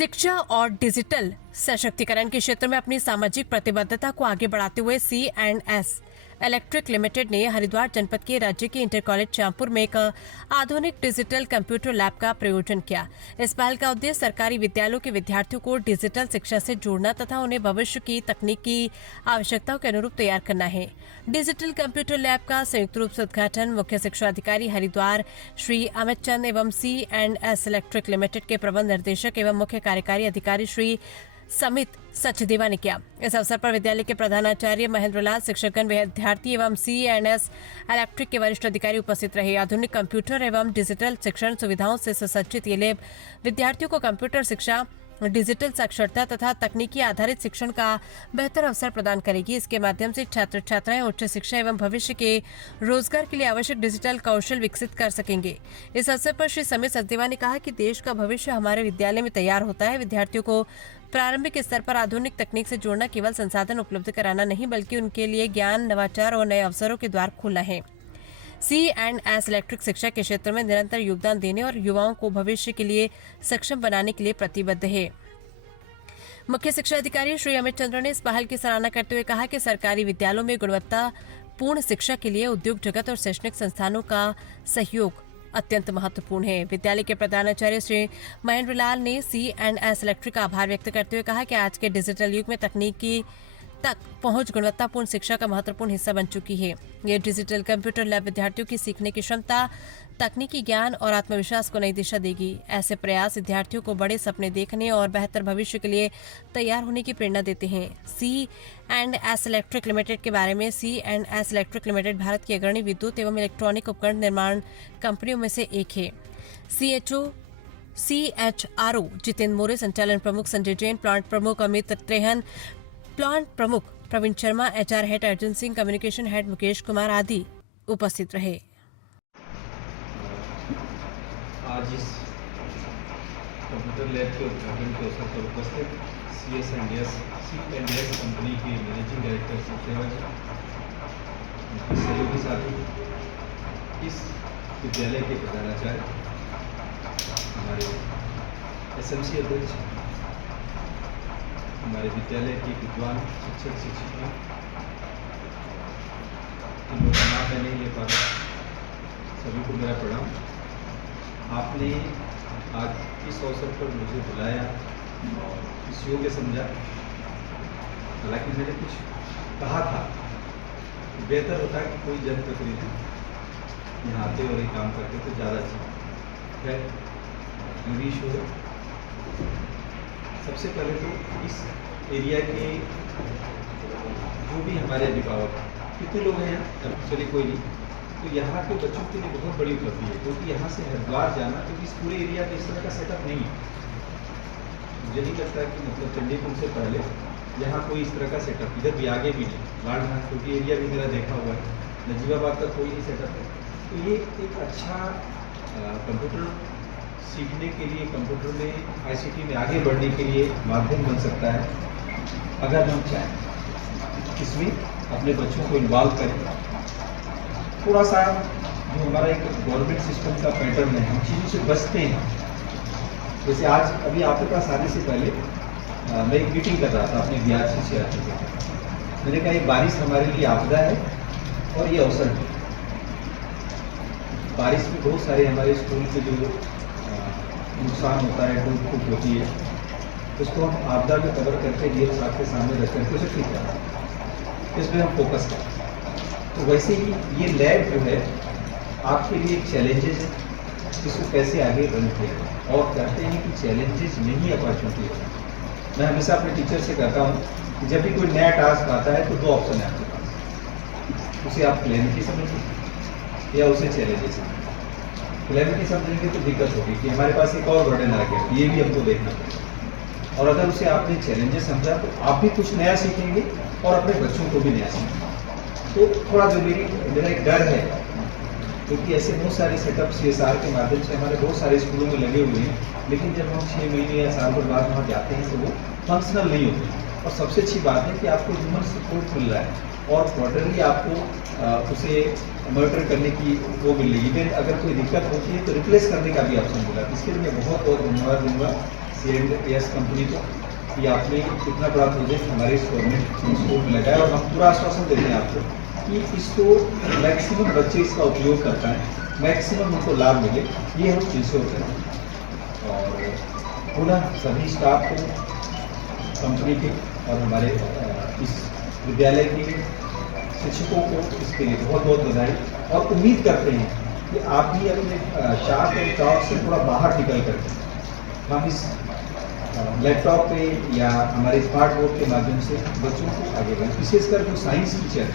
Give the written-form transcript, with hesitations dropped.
शिक्षा और डिजिटल सशक्तिकरण के क्षेत्र में अपनी सामाजिक प्रतिबद्धता को आगे बढ़ाते हुए C&S इलेक्ट्रिक लिमिटेड ने हरिद्वार जनपद के राज्य के इंटर कॉलेज श्यामपुर में एक आधुनिक डिजिटल कंप्यूटर लैब का प्रयोजन किया। इस पहल का उद्देश्य सरकारी विद्यालयों के विद्यार्थियों को डिजिटल शिक्षा से जोड़ना तथा उन्हें भविष्य की तकनीकी आवश्यकताओं के अनुरूप तैयार करना है। डिजिटल कंप्यूटर लैब का संयुक्त रूप से उद्घाटन मुख्य शिक्षा अधिकारी हरिद्वार श्री अमित चंद एवं C&S इलेक्ट्रिक लिमिटेड के प्रबंध निर्देशक एवं मुख्य कार्यकारी अधिकारी श्री समित सचदेवा ने किया। इस अवसर पर विद्यालय के प्रधानाचार्य महेंद्रलाल, शिक्षकगण, विद्यार्थी एवं C&S इलेक्ट्रिक के वरिष्ठ अधिकारी उपस्थित रहे। आधुनिक कंप्यूटर एवं डिजिटल शिक्षण सुविधाओं से सुसज्जित ये लैब विद्यार्थियों को कंप्यूटर शिक्षा, डिजिटल साक्षरता तथा तकनीकी आधारित शिक्षण का बेहतर अवसर प्रदान करेगी। इसके माध्यम से छात्र छात्राएं उच्च शिक्षा एवं भविष्य के रोजगार के लिए आवश्यक डिजिटल कौशल विकसित कर सकेंगे। इस अवसर पर श्री समित सचदेवा ने कहा कि देश का भविष्य हमारे विद्यालय में तैयार होता है। विद्यार्थियों को प्रारंभिक स्तर पर आधुनिक तकनीक से जोड़ना केवल संसाधन उपलब्ध कराना नहीं बल्कि उनके लिए ज्ञान, नवाचार और नए अवसरों के द्वार खोलना है। C&S इलेक्ट्रिक शिक्षा के क्षेत्र में निरंतर योगदान देने और युवाओं को भविष्य के लिए सक्षम बनाने के लिए प्रतिबद्ध है। मुख्य शिक्षा अधिकारी श्री अमित चंद्र ने इस पहल की सराहना करते हुए कहा कि सरकारी विद्यालयों में गुणवत्तापूर्ण शिक्षा के लिए उद्योग जगत और शैक्षणिक संस्थानों का सहयोग अत्यंत महत्वपूर्ण है। विद्यालय के प्रधानाचार्य श्री महेंद्रलाल ने C&S इलेक्ट्रिक का आभार व्यक्त करते हुए कहा कि आज के डिजिटल युग में तकनीकी तक पहुंच गुणवत्तापूर्ण शिक्षा का महत्वपूर्ण हिस्सा बन चुकी है। ये डिजिटल कंप्यूटर लैब विद्यार्थियों की सीखने की क्षमता, तकनीकी ज्ञान और आत्मविश्वास को नई दिशा देगी। ऐसे प्रयास विद्यार्थियों को बड़े सपने देखने और बेहतर भविष्य के लिए तैयार होने की प्रेरणा देते हैं। C&S इलेक्ट्रिक लिमिटेड के बारे में C&S इलेक्ट्रिक लिमिटेड भारत की अग्रणी विद्युत एवं इलेक्ट्रॉनिक उपकरण निर्माण कंपनियों में से एक है। CHRO जितेंद्र मोरे, संचालन प्रमुख संजय जैन, प्लांट प्रमुख अमित त्रेहन, प्लांट प्रमुख Praveen Sharma, HR head Arjun Singh, communication head Mukesh Kumar आदि उपस्थित रहे। आज इस कंप्यूटर लैब के उद्घाटन के अवसर पर उपस्थित C&S कंपनी के मैनेजिंग डायरेक्टर सचदेवा जी, उनके सहयोगी साथी, इस विद्यालय के प्रधानाचार्य, हमारे SMC अध्यक्ष, हमारे विद्यालय के विद्वान शिक्षक शिक्षिका, इन लोगों का नाम मैं नहीं ले पा रहा, सभी को मेरा प्रणाम। आपने आज इस अवसर पर मुझे बुलाया और इस योग्य समझा। हालांकि मैंने कुछ कहा था कि बेहतर होता कि कोई जनप्रतिनिधि यहाँ आते और ये काम करते तो ज़्यादा अच्छा है। गिरीश हो, सबसे पहले तो इस एरिया के जो भी हमारे अभिभावक, कितने लोग हैं यहाँ, चलिए कोई नहीं, तो यहाँ के बच्चों के लिए बहुत बड़ी उपलब्धि है क्योंकि यहाँ से हरिद्वार जाना, क्योंकि इस पूरे एरिया में इस तरह का सेटअप नहीं है। मुझे नहीं लगता कि मतलब चंडीपुर से पहले यहाँ कोई इस तरह का सेटअप, इधर भी आगे भी नहीं, लाडना क्योंकि एरिया भी मेरा देखा हुआ है, नजीबाबाद का कोई नहीं सेटअप है। तो ये एक अच्छा कंप्यूटर सीखने के लिए, कंप्यूटर में ICT में आगे बढ़ने के लिए माध्यम बन सकता है अगर हम चाहें इसमें अपने बच्चों को इन्वॉल्व करें। थोड़ा सा जो हमारा एक गवर्नमेंट सिस्टम का पैटर्न है, हम चीज़ों से बचते हैं। जैसे आज अभी आपके पास आने से पहले मैं एक मीटिंग कर रहा था अपने विद्यार्थी से आते थे। मैंने कहा ये बारिश हमारे लिए आपदा है और ये अवसर है। बारिश में बहुत सारे हमारे स्कूल के जो नुकसान होता है, टूट फूट होती है, उसको हम आपदा में कवर करके जीवन साथ के सामने रख करके उसे ठीक करना, इसमें हम फोकस करें। तो वैसे ही ये लैब जो है आपके लिए एक चैलेंजेस है, इसको कैसे आगे रन किया और कहते हैं कि चैलेंजेस में ही अपॉर्चुनिटी है। मैं हमेशा अपने टीचर से कहता हूँ कि जब भी कोई नया टास्क आता है तो दो ऑप्शन है आपके पास, उसे आप क्लैरिटी समझिए या उसे चैलेंजेस समझिए। क्लैरिटी समझेंगे तो दिक्कत होगी कि हमारे पास एक और बर्डन आ गया, ये भी हमको देखना पड़ेगा। और अगर उसे आपने चैलेंजेस समझा तो आप भी कुछ नया सीखेंगे और अपने बच्चों को भी नया सीखेंगे। तो थोड़ा जो मेरा एक डर है, क्योंकि ऐसे बहुत सारे सेटअप CSR के माध्यम से हमारे बहुत सारे स्कूलों में लगे हुए हैं, लेकिन जब हम 6 महीने या साल भर बाद वहाँ जाते हैं तो वो फंक्शनल नहीं होते। और सबसे अच्छी बात है कि आपको ह्यूमन सपोर्ट मिल रहा है और क्वार्टरली आपको उसे मॉनिटर करने की वो मिल रही है। इवन अगर कोई दिक्कत होती है तो रिप्लेस करने का भी ऑप्शन मिला। इसके लिए मैं बहुत बहुत धन्यवाद दूंगा C&S कंपनी को कि आपने इतना बड़ा प्रोजेक्ट हमारे इस गवर्नमेंट स्कूल में लगाया और हम पूरा आश्वासन देते हैं आपको कि इसको मैक्सिमम बच्चे इसका उपयोग कर पाएँ, मैक्सिमम उनको लाभ मिले, ये हम इंश्योर करें। और पुनः सभी स्टाफ को, कंपनी के और हमारे इस विद्यालय के शिक्षकों को इसके लिए बहुत बहुत बधाई और उम्मीद करते हैं कि आप भी अपने चार्ट और चौक से थोड़ा बाहर निकल करके हम इस लैपटॉप पे या हमारे स्मार्ट बोर्ड के माध्यम से बच्चों को आगे बढ़ें। विशेषकर जो साइंस टीचर